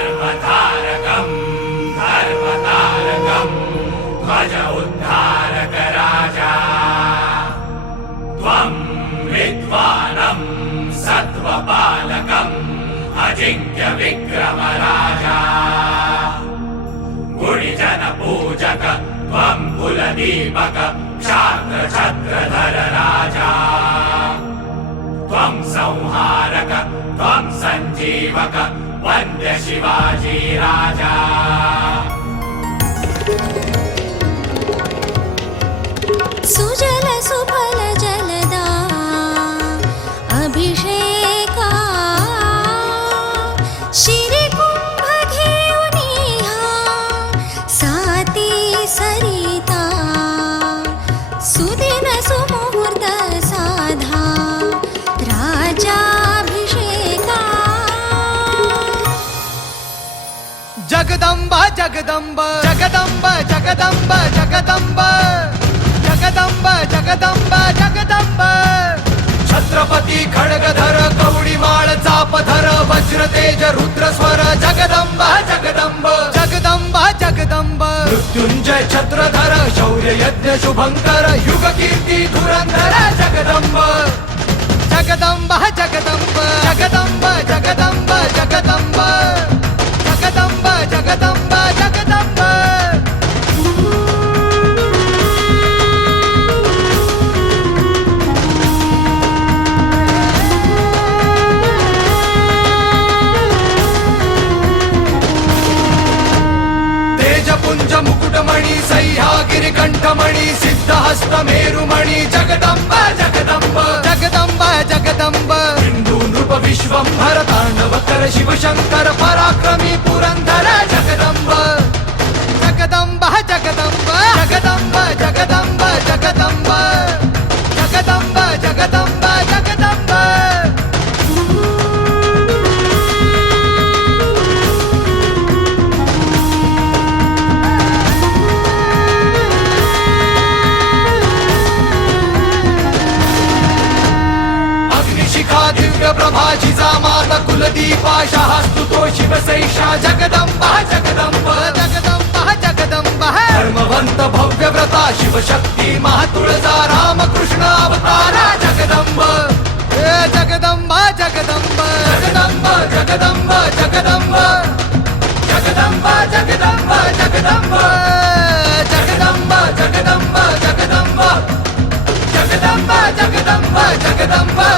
धर्मधारकम् धर्मतारकम् ध्वज उद्धारक राजा त्वं विद्वानं सत्त्वपालकम् अजिङ्क्य विक्रम राजा गुणिजन पूजक त्वं कुलदीपक क्षात्र छत्रधर राजा त्वं संहारक त्वं सञ्जीवक वन्द्य शिवाजी राजा सुजल सुफल जलदा अभिषेका शिरी कुंभ घेऊनिहा साती सरिता सुदिन सुमुहूर्त साधा राजाभिषेका जगदंबा जगदंबा जगदंबा जगदंबा जगदंबा जगदंबा जगदंबा जगदंबा छत्रपती खड्गधर कवडीमाळ चापधर वज्र तेज रुद्र स्वर जगदंबा जगदंबा जगदंबा जगदंबा मृत्युंजय छत्रधर शौर्य यज्ञ शुभंकर युग कीर्ती धुरंधर जगदंबा जगदंबा जगदंबा जगदंबा जगदंबा जगदंबा जगदंबा जगदंबा जगदंबा तेजपुंज मुकुटमणि सह्यागिरि कंठमणि सिद्धहस्त मेरुमणि जगदंबा जगदंबा जगदंबा जगदंबा हिंदू नृप विश्वंभर तांडव कर शिवशंकर पराक्रमी पुरंदर जगदंबा जगदंबा जगदंबा जगदंबा जगदंबा जगदंबा जगदंबा जगदंबा जगदंबा अग्निशिखा दिव्य प्रभा जिजामाता कुलदीपा शास्तुतो शिवसैषा जगदंबा जगदंबा जगदंबा जगदंबा धर्मवंत भव्य व्रता शिवशक्ती महातुळजा रामकृष्ण अवतारा जगदंबा जगदंबा जगदंबा जगदंबा जगदंबा जगदंबा जगदंबा जगदंबा जगदंबा जगदंबा जगदंबा जगदंबा जगदंबा जगदंबा जगदंबा